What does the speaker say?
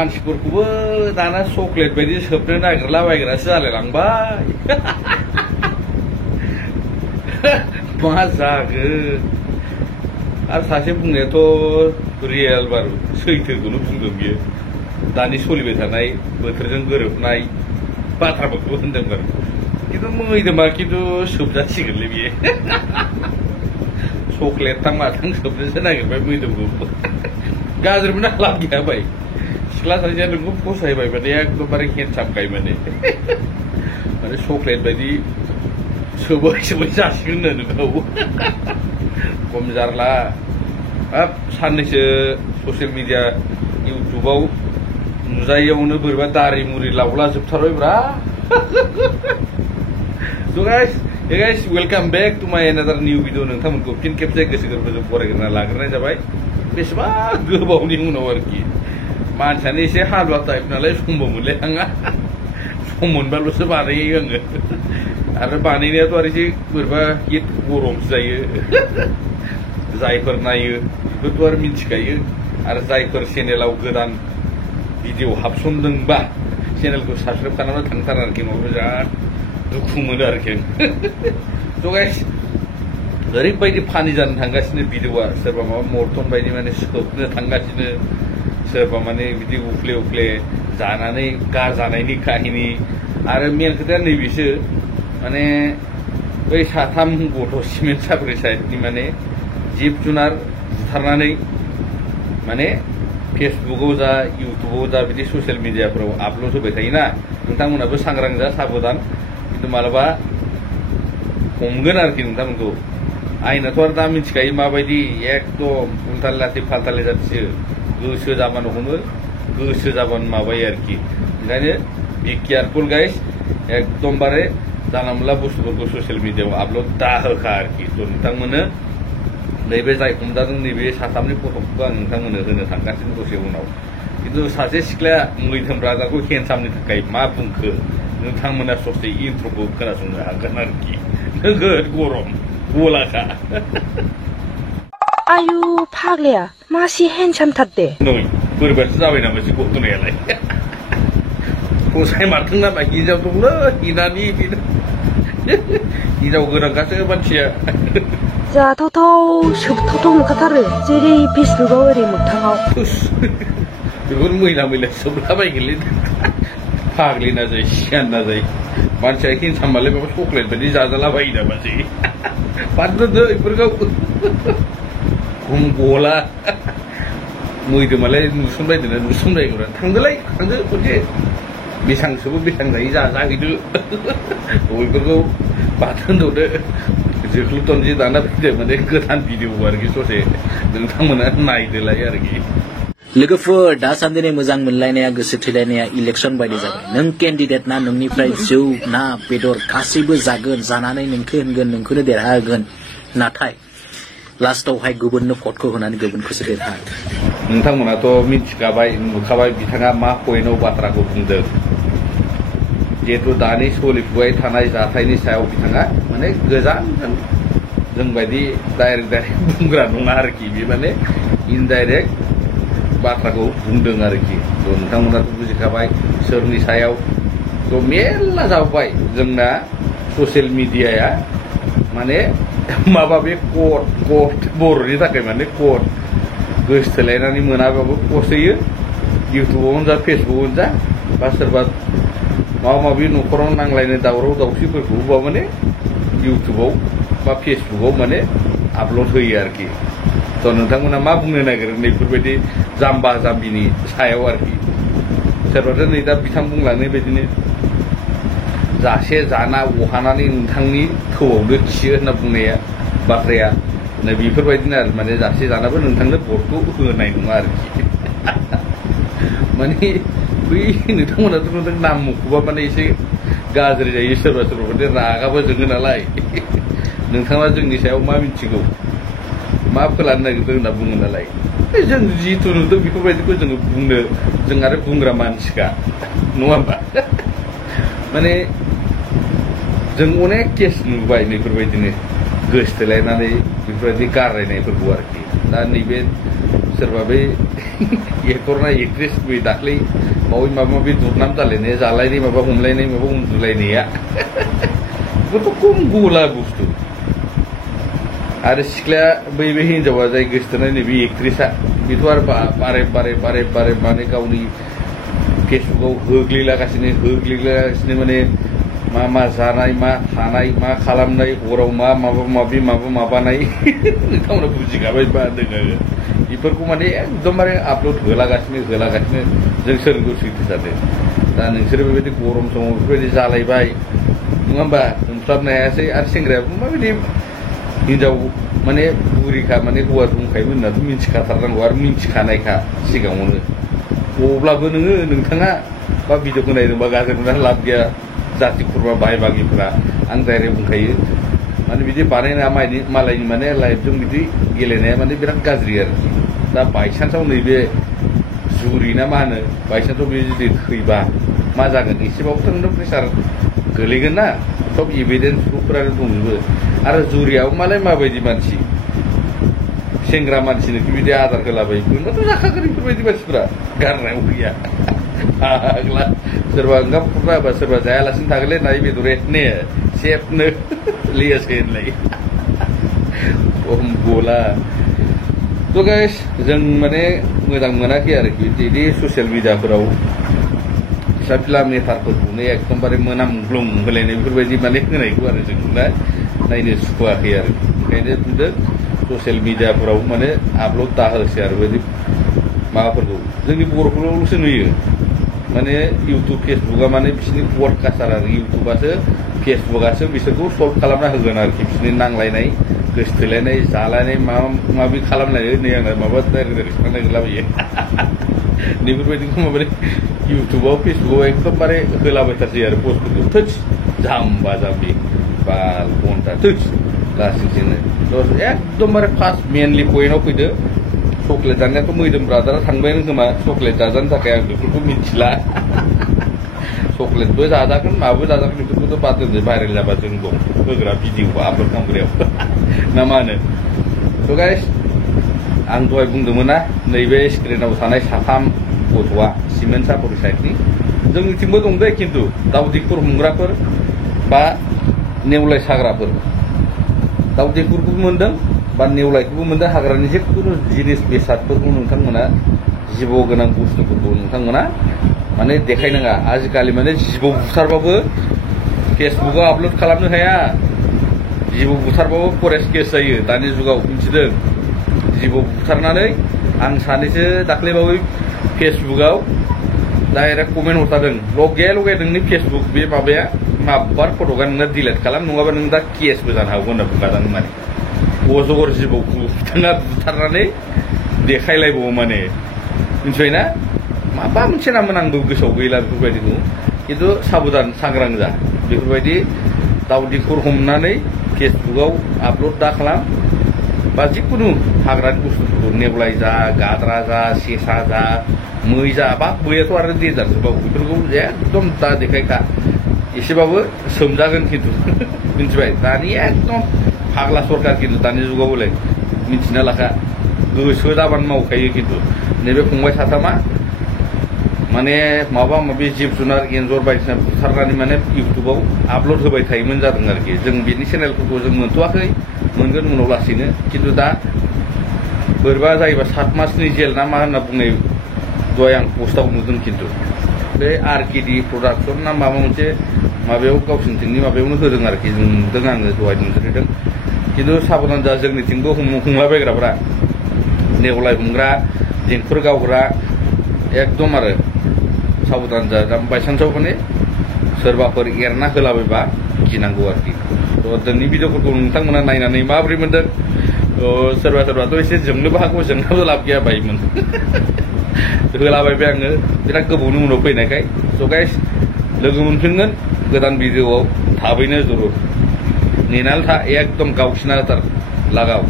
मानसिफोरखौबो दाना चकलेट बायदि सोबनो नागिरलाबायग्रासो जालायलांबाय मा जागोन आरो सासे बुंनायाथ' रियेल बारु सैथोखौनो बुंदों बियो दानि सोलिबाय थानाय बोथोरजों गोरोबनाय बाथ्राफोरखौ होनदों बारु खिन्थु मैदोमा खिन्थु सोबजासिगोनलै बियो चकलेट थां माथां सोबनोसो नागिरबाय मैदोमखौ गाज्रिबो ना लाब गैया बाय सिख्ला सासेया नोंखौ फसायबाय माने एकदमबारे हेन्डसामखाय माने चकलेट बायदि सोबै सोबै जासिगोन नोंखौ खम जारला हाब साननैसो ससियेल मिडिया इउटुबाव नुजायैयावनो बोरैबा दारि मुरि लावला जोबथारबायब्रा So guys, welcome back to my another new video. नोंथांमोनखौ फिन खेबसे गोसो गोरबोजों बरायग्रोना लाग्रोनाय जाबाय बेसेबां गोबावनि उनाव आरोखि मानसियानो एसे हालुवा टाइप नालाय समबो मोनलायलाङा सम मोनबाल'सो बानायो आङो आरो बानायनायाथ' आरो एसे बोरैबा हिट गरमसो जायो जायफोर नायो बेफोरथ' आरो मिथिखायो आरो जायफोर चेनेलाव गोदान भिडिअ हाबसनदोंबा चेनेलखौ साबस्क्राइब खालामना थांथार आरोखि नङाबा बिराद दुखु मोनो आरोखि स' गाइस ओरैबायदि फानि जानो थांगासिनो भिडिअआ सोरबा माबा मर्टन बायदि माने सोबनो थांगासिनो सोरबा माने बिदि उफ्ले उफ्ले जानानै गारजानायनि काहिनि आरो मेन खोथाया नैबेसो माने बै साथाम गथ' सिमेन्ट साब्रै साइडनि माने जिब जुनार बुथारनानै माने फेसबुकआव जा इउटुबाव जा बिदि ससियेल मिडियाफोराव आपल'ड होबाय थायोना नोंथांमोनाबो सांग्रां जा साबधान खिन्थु मालाबा हमगोन आरोखि नोंथांमोनखौ आयनाथ' आरो दा मिथिखायो माबायदि एकदम उल्थालाथि फाल्थालि जाथिसो गोसो जाबानो हमो गोसो जाबानो माबायो आरोखि ओंखायनो बि केयारफुल गाइस एकदमबारे जानला मोनला बुस्थुफोरखौ ससियेल मिडियाआव आपल'ड दा होखा आरोखि थ' नोंथांमोननो नैबे जाय हमजादों नैबे साथामनि फट'खौबो आं नोंथांमोननो होनो थांगासिनो दसे उनाव खिन्थु सासे सिख्लाया मैथोम राजाखौ हेन्डसामनि थाखाय मा बुंखो नोंथांमोना ससे इन्ट्र'खौ खोनासंनो हागोन आरोखि नोगोद गरम गलाखा आयु फाग्लाया मासि हेन्डसामथारदे नै बोरैबासो जाबाय नामा एसे गथ'नायालाय फसाय मारथों नामा हिनजाव दंलै हिनानि हिनजाव गोनांखासो मानसिया जाथावथाव सोबथावथाव नुखाथारो जेरै फेसबुकआव ओरै मोगथाङाव बेफोर मैला मैला सोबलाबायगोनलै फाग्लि ना जायो सियान ना जायो मानसिया हिनसामबालाय माबा चकलेट बायदि जाजालाबायो नामासै बाद दोनदो बेफोरखौ गला मैदोमालाय नुसनबायदोना नुसनबायग्रा थांदोलाय थांदो खनसे बेसांसोबो बेसां जायो जाहैदो बेफोरखौ बाद दोनद'दो जोख्लुबथनजि दाना फैदो माने गोदान भिडिअ आरोखि ससे नोंथांमोना नायदोलाय आरोखि लोगोफोर दासान्दिनि मोजां मोनलायनाया गोसो थैलायनाया इलेक्सन बायदि जाबाय नों केन्डिडेट ना नोंनिफ्राय जौ ना बेदर गासैबो जागोन जानानै नोंखौ होनगोन नोंखौनो देरहागोन नाथाय लास्टआवहाय गुबुननो भटखौ होनानै गुबुनखौसो देरहागोन नोंथांमोनाथ' मिथिखाबाय नुखाबाय बिथाङा मा पइन्टआव बाथ्राखौ बुंदों जिहेतु दानि सोलिफुबाय थानाय जाथायनि सायाव बिथाङा माने गोजान जोंबायदि डाइरेक्ट बुंग्रा नङा आरोखि बे माने इनडाइरेक्ट बाथ्राखौ बुंदों आरोखि थ' नोंथांमोनाथ' बुजिखाबाय सोरनि सायाव थ' मेरला जाबाय जोंना ससियेल मिडियाया माने माबा बे कट बर'नि थाखाय माने कट गोसोथोलायनानै मोनाबाबो पस्ट होयो इउटुबावनो जा फेसबुकआवनो जा बा सोरबा माबा माबि न'खराव नांलायनो दावराव दावसिफोरखौबा माने इउटुबाव बा फेसबुकआव माने आपल'ड होयो आरोखि थ' नोंथांमोना मा बुंनो नागिरो नैफोरबायदि जाम्बा जाम्बिनि सायाव आरोखि सोरबाथ' नै दा बिथां बुंलांनाय बायदिनो जासे जाना अहानानै नोंथांनि थौआवनो खियो होनना बुंनाया बाथ्राया नै बेफोरबायदिनो आरो माने जासे जानाबो नोंथांनो भटखौ होनाय नङा आरोखि माने बै नोंथांमोनाथ' नोंथां नाम मुख'बा माने एसे गाज्रि जायो सोरबा सोरबा माने रागाबो जोङो नालाय नोंथाङा जोंनि सायाव मा मिथिगौ मा फोलानो नागिरदों होनना बुङो नालाय जों जिथु नुदों बेफोरबायदिखौ जोङो बुंनो जों आरो बुंग्रा मानसिखा नङा होमबा माने जों अनेक केस नुबाय बेफोरबायदिनो गोसोथोलायनानै बेफोरबायदि गारलायनायफोरखौ आरोखि दा नैबे सोरबा बै एक्टर ना एक्ट्रेस बै दाख्लै बावै माबा माबि दुरनाम जालायनाय जालायनाय माबा हमलायनाय माबा उन्दुलायनाया बेफोरथ' खम गला बुस्थु आरो सिख्लाया बै हिनजावा जाय गोसोथोनाय नैबे एक्ट्रेसा बेथ' आरो बारे माने गावनि फेसबुकाव होग्लिलागासिनो माने मा जानाय मा थानाय मा खालामनाय हराव माबा माबानाय नोंथांमोना बुजिखाबाय मा होनदों आङो बेफोरखौ माने एकदमबारे आपल'ड होलागासिनो जों सोरखौ सैथो जादों दा नोंसोरो बेबायदि गरम समाव बेफोरबायदि जालायबाय नङा होमबा हमस्लाबनो हायासै आरो सेंग्रायाबो माबायदि हिनजाव माने बुरिखा माने हौवा दंखायोमोन होननाथ' मिन्थिखाथारनांगौ आरो मिन्थिखानायखा सिगाङावनो अब्लाबो नोंथाङा बा भिडिअखौ नायदोंबा गाज्रि मोननानै लाब गैया जाथि खुरमा बाहाय बागिफ्रा आं डाइरेक्ट बुंखायो माने बिदि बानायना मालायनि माने लाइफजों बिदि गेलेनाया माने बिराद गाज्रि आरोखि दा बायसान्सआव नैबे जुरि ना मा होनो बायसान्सआव बे जुदि थैबा मा जागोन एसेबाबोथ' नोंनाव प्रेसार गोलैगोन ना सब एभिडेन्स प्रुफफोरानो दंजोबो आरो जुरियाबो मालाय माबायदि मानसि सेंग्रा मानसिनो बिदि आदार होलाबाय मोनबाथ' जाखागोन बेफोरबायदि मानसिफोरा गारनायाव गैया फाग्ला सोरबा ओंखाम खुरना होबा सोरबा जायालासिनो थागोनलै नाय बेदर एथने सेबनो लियासै होनलाय खम गला थ' गाइस जों माने मोजां मोनाखै आरोखि बिदि ससियेल मिडियाफोराव फिसा फिला मेटारफोरखौनो एकदमबारे मोनामग्लुं होलायनाय बेफोरबायदि माने होनायखौ आरो जों नायनो सुखुवाखै आरो ओंखायनो बुंदों ससियेल मिडियाफोराव माने आपल'ड दाहोसै आरो बेबायदि माबाफोरखौ जोंनि बर'फोरावल'सो नुयो माने इउटुब फेसबुकआ माने बिसोरनि पडकास्टार आरो इउटुबासो फेसबुकआसो बिसोरखौ सल्भ खालामना होगोन आरोखि बिसोरनि नांलायनाय गोसथोलायनाय जालायनाय माबा माबि खालामलायनाय नै आंना माबा डाइरेक्ट नागिरलाबायो बेफोरबायदिखौ माबारै इउटुबाव फेसबुकाव एकदमबारे होलाबायथारसै आरो पस्टफोरखौ थोच जाम्बा जाम्बि बाल घन्टा थोच लासैनो एकदमबारे फार्स्ट मेनलि पइन्टआव फैदो चक्लेट जानायाथ' मैदोम ब्रादारा थांबायानो खोमा चक्लेट जाजानो थाखाय आं बेफोरखौ मिथिला चक्लेटबो जाजागोन माबो जाजागोन बेफोरखौथ' बाद दोनदो भाइरेल जाबा जों दं होग्रा भिडिअ आपल'ड खालामग्रायाव ना मा होनो थ' गाइस आं दहाय बुंदोंमोन ना नैबे स्क्रिनाव थानाय साथाम गथ'आ सिमेन्ट सापरि साइडनि जोंनिथिंबो दं दे खिन्थु दाउदिफोर हमग्राफोर बा नेवलाय साग्राफोर दाउदिफोरखौबो मोन्दों बा नेवलायखौबो मोन्दों हाग्रानि जिखुनु जिनिस बेसादफोरखौ नोंथांमोना जिबौ गोनां बुस्थुफोरखौ नोंथांमोना माने देखायनाङा आजिखालि माने जिबौ बुथारबाबो फेसबुकाव आपल'ड खालामनो हाया जिबौ बुथारबाबो फरेस्ट केस जायो दानि जुगाव मिथिदों जिबौ बुथारनानै आं सानैसो दाख्लैबावै फेसबुकाव डाइरेक्ट कमेन्ट हरथारदों लगे नोंनि फेसबुक बे माबाया माबार फट'आ नोंना डिलेट खालाम नङाबा नों दा केसबो जानो हागौ होनना बुंखादों माने अजगर जिबौखौ बिथाङा बुथारनानै देखायलायबावो माने मिथिबायना माबा मोनसे नामोन आंबो गोसोआव गैला बेफोरबायदिखौ खिन्थु साबधान सांग्रां जा बेफोरबायदि दाउदिफोर हमनानै फेसबुकाव आपल'ड दा खालाम बा जिखुनु हाग्रानि बुस्थुफोरखौ नेवलाय जा गाद्रा जा सेसा जा मै जा बा मैयाथ' आरो देन्जारसोबाव बेफोरखौ एकदम दा देखायखा एसेबाबो सोमजागोन खिन्थु मिथिबाय दानि एकदम फाग्ला सरकार खिन्थु दानि जुगाव हले मिथिना लाखा गोसो जाबानो मावखायो खिन्थु नैबे फंबाय साथामा माने माबा माबि जिब जुनार एन्जर बायदिसिना बुथारनानै माने इउटुबाव आपल'ड होबाय थायोमोन जादों आरोखि जों बेनि चेनेलफोरखौ जों मोनथ'वाखै मोनगोन उनाव लासैनो खिन्थु दा बोरैबा जायोबा 7 मासनि जेल ना मा होनना बुंनाय दहाय आं पस्टआव नुदों खिन्थु बे आरकेडि प्रडाक्सन ना माबा मोनसे माबायाव गावसिनिथिंनि माबायावनो होदों आरोखि जों नुदों आङो दहाय नुजोबदों खिन्थु साबधान जा जोंनिथिंबो हमलाबायग्राफ्रा नेवलाय हमग्रा जेंफोर गावग्रा एकदम आरो साबधान जा बायसान्सआव माने सोरबाफोर एरना होलाबायबा गिनांगौ आरोखि थ' जोंनि भिडिअफोरखौ नोंथांमोना नायनानै माबोरै मोनदों सोरबाथ' एसे जोंनोबो हागौ जोंनाबो लाब गैया बायमोन होलाबायबाय आङो बिराद गोबावनि उनाव फैनायखाय स' गाइस लोगो मोनफिनगोन गोदान भिडिअआव थाबैनो जरुर नेनानै था एकदम गावसिना होथार लागाव